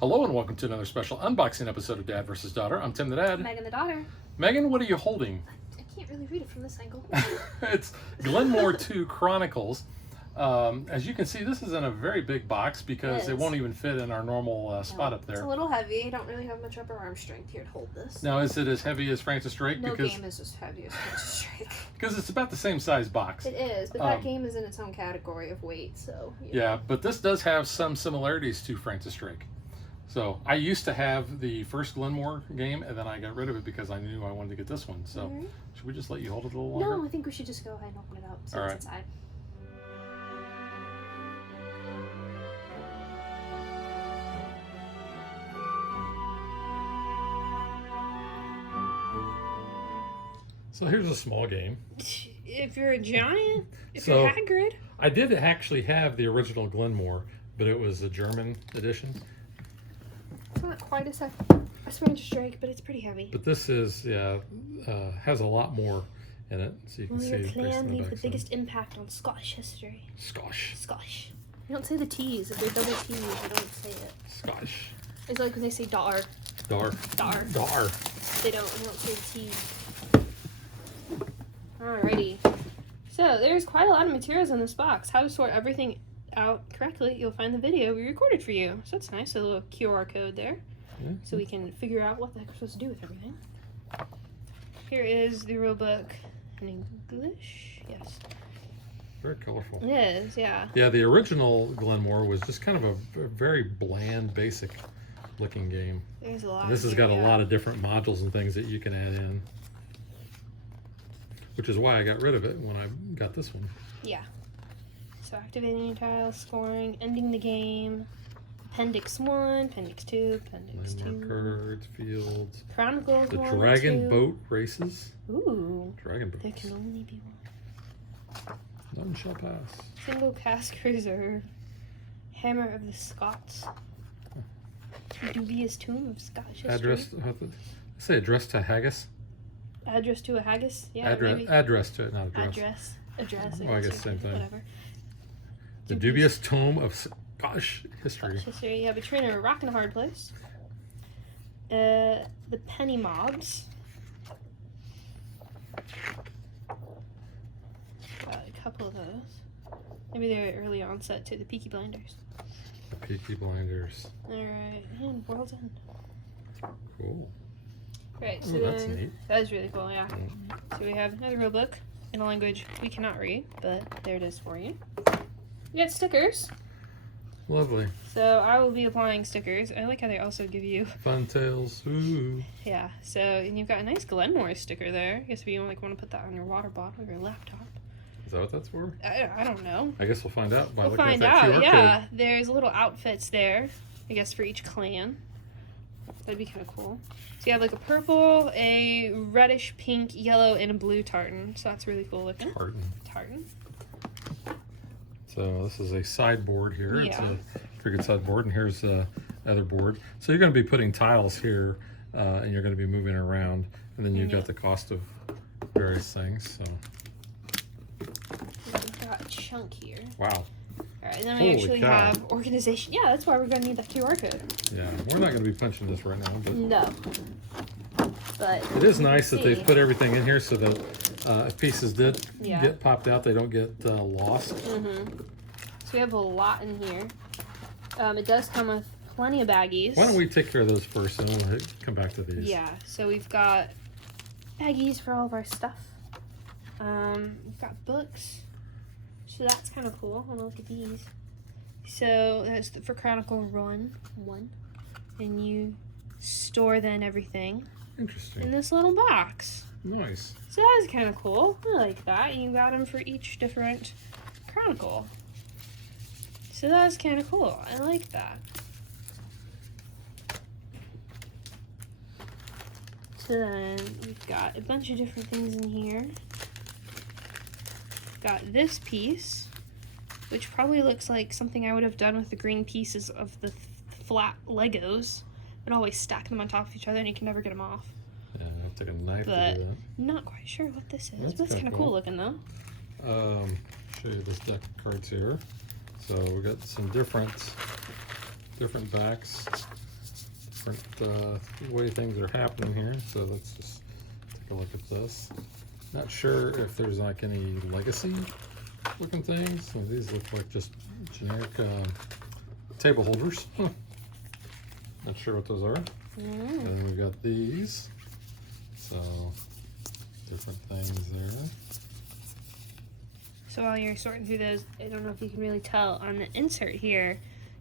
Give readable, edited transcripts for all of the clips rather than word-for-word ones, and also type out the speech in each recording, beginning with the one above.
Hello and welcome to another special unboxing episode of Dad vs. Daughter. I'm Tim the Dad. Megan the daughter. Megan, what are you holding? I can't really read it from this angle. It's Glen 2 Chronicles. As you can see, this is in a very big box because it won't even fit in our normal spot up there. It's a little heavy. I don't really have much upper arm strength here to hold this. Now, is it as heavy as Francis Drake? No game is as heavy as Francis Drake. Because it's about the same size box. It is, but that game is in its own category of weight, so... Yeah, but this does have some similarities to Francis Drake. So, I used to have the first Glenmore game, and then I got rid of it because I knew I wanted to get this one. So, should we just let you hold it a little longer? No, I think we should just go ahead and open it up. See what's inside. So here's a small game. If you're a giant, you're Hagrid. I did actually have the original Glenmore, but it was a German edition. It's not quite as Francis Drake, but it's pretty heavy. But this is, has a lot more in it. So you can see your clan leaves the biggest impact on Scottish history. Scottish. You don't say the T's. If they're double T's, I don't say it. Scottish. It's like when they say dar. Dar. They don't say the T's. Alrighty. So, there's quite a lot of materials in this box. How to sort everything out correctly, you'll find the video we recorded for you. So that's nice, a little QR code there. Yeah. So we can figure out what the heck we're supposed to do with everything. Here is the rule book in English. Yes. Very colorful. It is, yeah. Yeah, the original Glenmore was just kind of a very bland, basic looking game. There's a lot. And this has got a lot of different modules and things that you can add in. Which is why I got rid of it when I got this one. Yeah. So activating your tiles, scoring, ending the game, Appendix 1, Appendix 2, Appendix 2. Cards, fields. Chronicles the 1 Dragon and 2. Boat races. Ooh. Dragon boats. There can only be one. None shall pass. Single cask reserve. Hammer of the Scots. Dubious tomb of Scottish history. Address to Haggis. Address to a haggis? Yeah, maybe. Address to it, not address. Address. Well, I guess same thing. Whatever. The dubious tome of Scottish history. You have a trainer, a rock and a hard place. The penny mobs. Got a couple of those. Maybe they're early onset to the Peaky Blinders. The Peaky Blinders. Alright, and World's End. Cool. Right, so that's neat. That is really cool, yeah. So we have another rule book in a language we cannot read, but there it is for you. We got stickers. Lovely. So I will be applying stickers. I like how they also give you Fun Tales. Ooh. Yeah. So and you've got a nice Glenmore sticker there. I guess if you want to put that on your water bottle or your laptop. Is that what that's for? I don't know. I guess we'll find out by looking find at that out. QR Yeah. code. There's little outfits there. I guess for each clan. That'd be kind of cool. So you have like a purple, a reddish pink, yellow, and a blue tartan. So that's really cool looking. Tartan. So this is a sideboard here. Yeah. It's a pretty good sideboard, and here's the other board. So you're going to be putting tiles here, and you're going to be moving around, and then you've got the cost of various things. So we've got a chunk here. Wow. All right, and then we actually have organization. Yeah, that's why we're going to need that QR code. Yeah, we're not going to be punching this right now, but no. But it is nice that they've put everything in here so that if pieces did get popped out, they don't get lost. So we have a lot in here. It does come with plenty of baggies. Why don't we take care of those first, and then we'll come back to these. Yeah, so we've got baggies for all of our stuff. We've got books. So that's kind of cool. I'm gonna look at these. So that's for Chronicle 1. And you store then everything in this little box. Nice. So that is kind of cool. I like that. You got them for each different Chronicle. So that's kind of cool. I like that. So then we've got a bunch of different things in here. Got this piece, which probably looks like something I would have done with the green pieces of the flat Legos. And always stack them on top of each other and you can never get them off. Yeah, I have to take a knife to do that. Not quite sure what this is, but it's kind of cool looking though. Show you this deck of cards here. So we got some different backs. different way things are happening here. So let's just take a look at this. Not sure if there's like any legacy looking things. So these look like just generic table holders. Not sure what those are. And then we've got these. So different things there. So while you're sorting through those, I don't know if you can really tell on the insert here,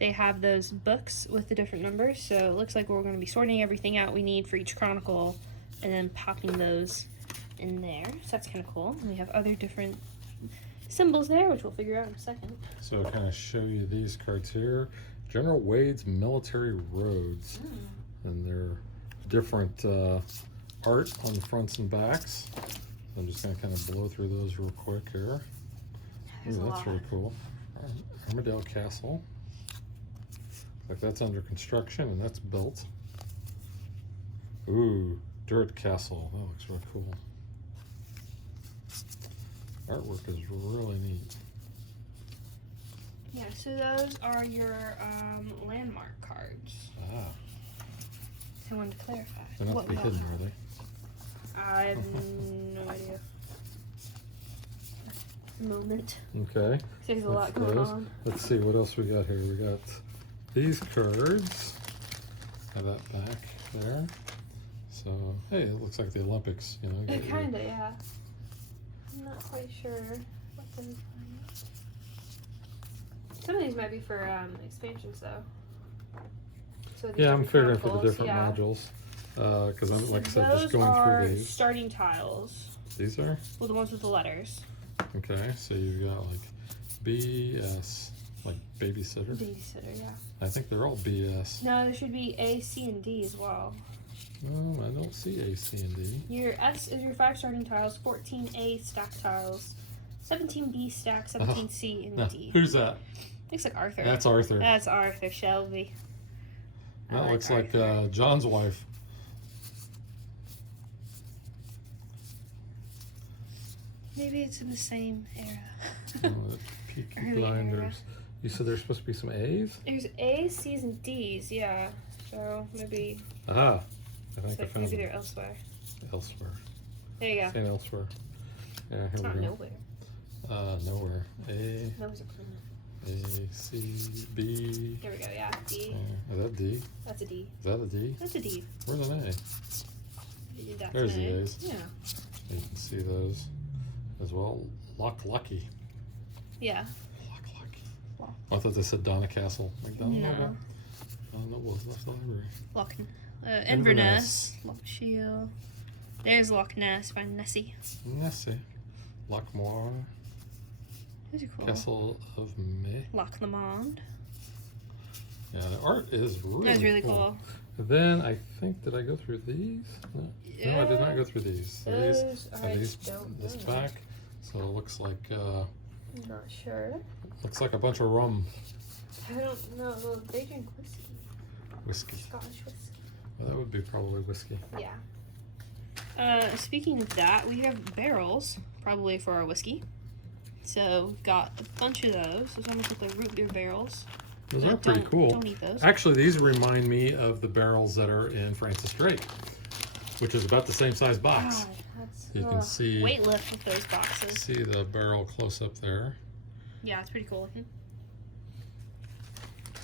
they have those books with the different numbers. So it looks like we're going to be sorting everything out we need for each chronicle and then popping those in there. So that's kind of cool. And we have other different symbols there, which we'll figure out in a second. So I'll kind of show you these cards here. General Wade's Military Roads. And they're different art on the fronts and backs. So I'm just going to kind of blow through those real quick here. Ooh, that's really cool. Armadale Castle. Looks like that's under construction and that's built. Ooh, Dirt Castle. That looks really cool. Artwork is really neat. Yeah, so those are your landmark cards. Ah. I wanted to clarify. They're not to be hidden, are they? I have no idea. Moment. Okay. There's a lot going on. Let's see what else we got here. We got these cards. Have that back there. So hey, it looks like the Olympics. You know. It kind of, yeah. I'm not quite sure what those are. Some of these might be for expansions though. So Yeah, I'm figuring for the Chronicles, different modules. Because I'm, like I said, those just going are through these. starting tiles. These are? Well, the ones with the letters. Okay, so you've got like BS, like babysitter. Babysitter, yeah. I think they're all BS. No, there should be A, C, and D as well. No, I don't see A, C, and D. Your S is your 5 starting tiles, 14 A stack tiles, 17 B stack, 17 C, and No, D. who's that? Looks like Arthur. That's Arthur. That's Arthur Shelby. That looks Arthur. like John's wife. Maybe it's in the same era. Oh, the Peaky Early Blinders. era. You said there's supposed to be some A's? There's A, C's, and D's, yeah. So maybe, Aha. I think so I found maybe them. they're elsewhere. Elsewhere. There you go. Saying elsewhere. Yeah, It's here not we go. nowhere. Nowhere. A, Those are clean. A, C, B. Here we go, yeah. D. Is that D? That's a D. Is that a D? That's a D. Where's an A? That's There's an the A. A's. Yeah. You can see those as well. Lock Lucky. Yeah. Lock Lucky. Lock. I thought they said Donna Castle. Like Donna No. Noble. Donna Noble's left library. Loch Inverness. Inverness. Loch Shield. There's Loch Ness by Nessie. Nessie. Lochmore. Those are cool. Castle of May. Loch Lomond. Yeah, the art is really That was really cool. Then I think, did I go through these? No, I did not go through these. So Those these I don't this know. back. So it looks like I'm not sure. looks like a bunch of rum I don't know. Well, they drink whiskey. whiskey. Scottish whiskey. Well, that would be probably whiskey. Yeah. Speaking of that, we have barrels, probably for our whiskey. So, got a bunch of those. Those almost look like root beer barrels. Those But are pretty cool. Don't eat those. Actually, these remind me of the barrels that are in Francis Drake, which is about the same size box. God, that's You can see weight lift with those boxes. see the barrel close up there. Yeah, it's pretty cool looking.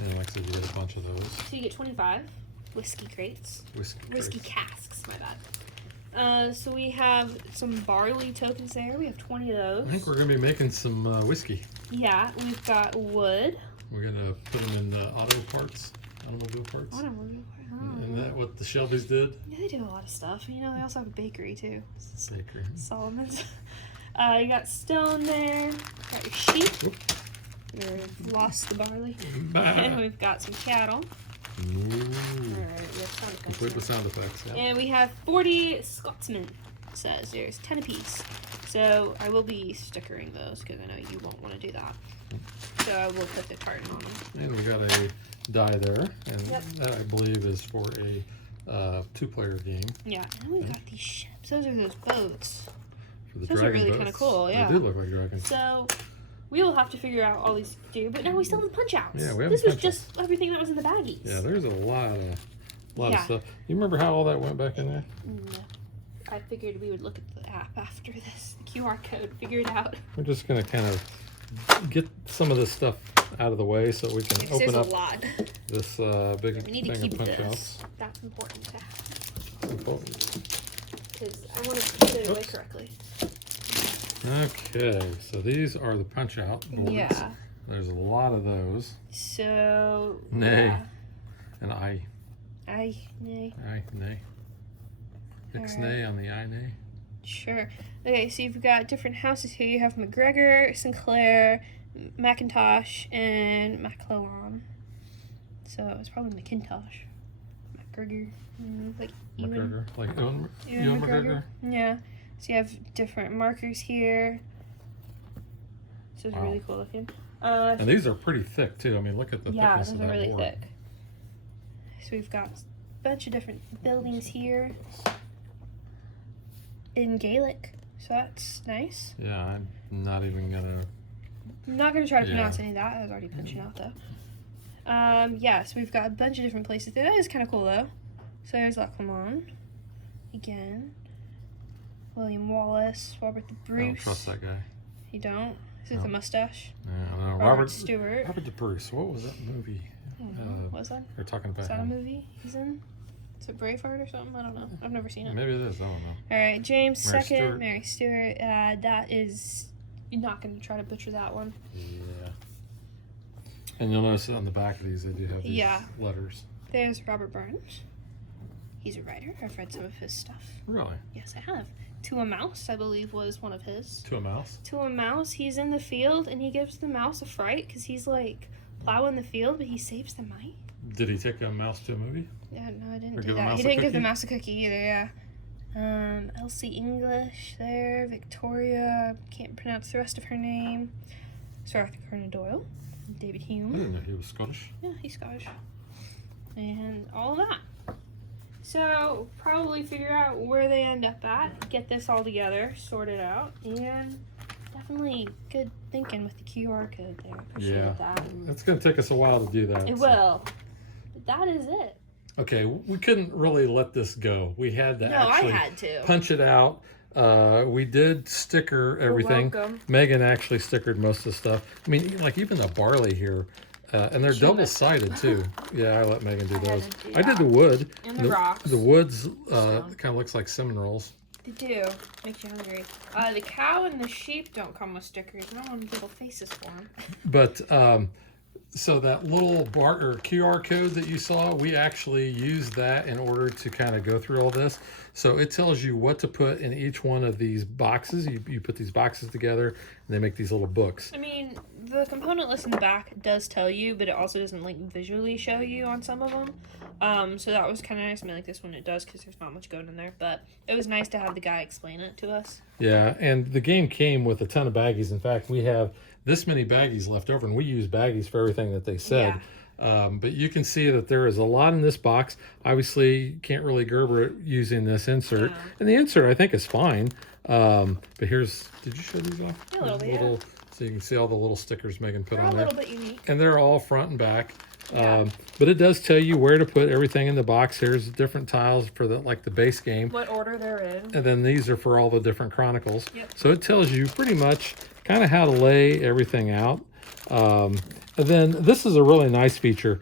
And like I said, you get a bunch of those. So you get 25 whiskey crates. Whiskey Whiskey crates. casks, my bad. So we have some barley tokens there. We have 20 of those. I think we're going to be making some whiskey. Yeah, we've got wood. We're going to put them in auto parts, automobile parts. Isn't that what the Shelbys did? Yeah, they do a lot of stuff. You know, they also have a bakery too. Bakery. Solomon's. You got stone there. Got your sheep. Whoop. We've lost the barley. And Bah. we've got some cattle. Ooh. Alright, we have sound effects Complete now. with sound effects. Yeah. And we have 40 Scotsmen. It says there's 10 apiece. So I will be stickering those because I know you won't want to do that. So I will put the carton on them. And we got a die there, and Yep. that I believe is for a two-player game. Yeah, and we've got these ships. Those are those boats. For the Those are dragon really boats. kinda cool, yeah. They do look like dragons. So we will have to figure out all these gear, but now we still have the punch outs. Yeah, we have This the was punch-outs. just everything that was in the baggies. Yeah, there's a lot A lot of Yeah. stuff. You remember how all that went back in there? No. I figured we would look at the app after this. The QR code, figure it out. We're just going to kind of get some of this stuff out of the way so we can There's open a up lot. this big We need to thing keep of punch this. outs. That's important to have. Important. Because I want to put it away Oops. correctly. Okay, so these are the punch out boards. Yeah. There's a lot of those. So. Nay. Yeah. And I. Nay. Nay. Ixnay Alright. on the I nay. Sure. Okay, so you've got different houses here. You have McGregor, Sinclair, McIntosh, and MacLeod. So it's probably McIntosh. McGregor. Like Ewan. McGregor. Like Ewan McGregor. Yeah. So you have different markers here. So it's Wow. really cool looking. And these are pretty thick too. I mean, look at the yeah, thickness those of are that really board. thick. So we've got a bunch of different buildings here in Gaelic. So that's nice. Yeah, I'm not even gonna. I'm not going to try to Yeah. pronounce any of that. I was already punching out though. Yeah, so we've got a bunch of different places there. That is kind of cool though. So there's Lachlan again. William Wallace, Robert the I Bruce. don't trust that guy. You don't? Is it No. the mustache? Yeah, I don't know. Robert Stewart. Robert the Bruce. What was that movie? What was that? They're talking about Is that a him. movie he's in? Is it Braveheart or something? I don't know. I've never seen it. Maybe it is. I don't know. All right, James Mary second, Stuart. Mary Stewart. That is, you're not going to try to butcher that one. Yeah. And you'll notice on the back of these they do have these Yeah. letters. There's Robert Burns. He's a writer. I've read some of his stuff. Really? Yes, I have. To a Mouse, I believe, was one of his. To a mouse? To a Mouse, he's in the field and he gives the mouse a fright because he's like plowing the field, but he saves the mice. Did he take a mouse to a movie? Yeah, no, I didn't Or do give a that. mouse He a didn't give the cookie? mouse a cookie either, yeah. Elsie English there, Victoria, can't pronounce the rest of her name. Sir Arthur Conan Doyle, David I Hume. didn't know he was Scottish. Yeah, he's Scottish. And all of that. So, probably figure out where they end up at, get this all together, sort it out, and definitely good thinking with the QR code there. Appreciate Yeah. that. It's going to take us a while to do that. It so. will. But that is it. Okay, we couldn't really let this go. We had to No, actually I had to. punch it out. We did sticker everything. welcome. Megan actually stickered most of the stuff. I mean, like even the barley here. And they're She double-sided too. Yeah, I let Megan do I had those. to do I did that. the wood. And the rocks. The woods So. kind of looks like cinnamon rolls. They do. Makes you hungry. The cow and the sheep don't come with stickers. I don't want little faces for them. But so that little QR code that you saw, we actually used that in order to kind of go through all this. So it tells you what to put in each one of these boxes. You put these boxes together and they make these little books. I mean, the component list in the back does tell you, but it also doesn't like visually show you on some of them. So that was kind of nice. I mean, like this one it does because there's not much going in there, but it was nice to have the guy explain it to us. Yeah, and the game came with a ton of baggies. In fact, we have this many baggies left over, and we use baggies for everything that they said. But you can see that there is a lot in this box. Obviously, can't really Gerber it using this insert. Yeah. And the insert, I think, is fine. But here's, did you show these off? Yeah, a little bit, yeah. So you can see all the little stickers Megan put They're a on there. little bit unique. And they're all front and back. Yeah. But it does tell you where to put everything in the box. Here's different tiles for the base game. What order they're in. And then these are for all the different Chronicles. Yep. So it tells you pretty much kind of how to lay everything out. And then this is a really nice feature.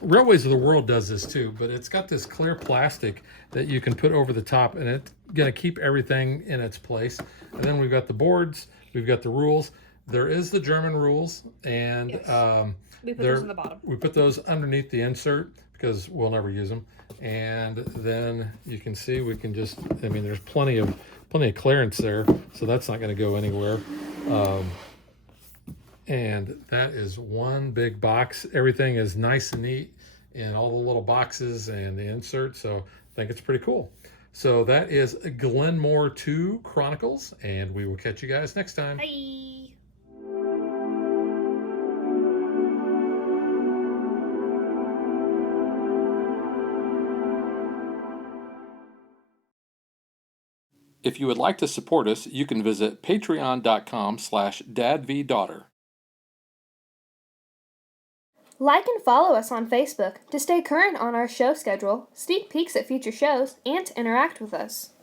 Railways of the World does this too, but it's got this clear plastic that you can put over the top, and it's going to keep everything in its place. And then we've got the boards, we've got the rules. There is the German rules, and Yes. We put those in the bottom. we put those underneath the insert because we'll never use them. And then you can see we can just, I mean, there's plenty of clearance there, so that's not going to go anywhere. And that is one big box. Everything is nice and neat in all the little boxes and the insert, so I think it's pretty cool. So that is Glenmore 2 Chronicles, and we will catch you guys next time. Bye. If you would like to support us, you can visit patreon.com/dadvdaughter. Like and follow us on Facebook to stay current on our show schedule, sneak peeks at future shows, and to interact with us.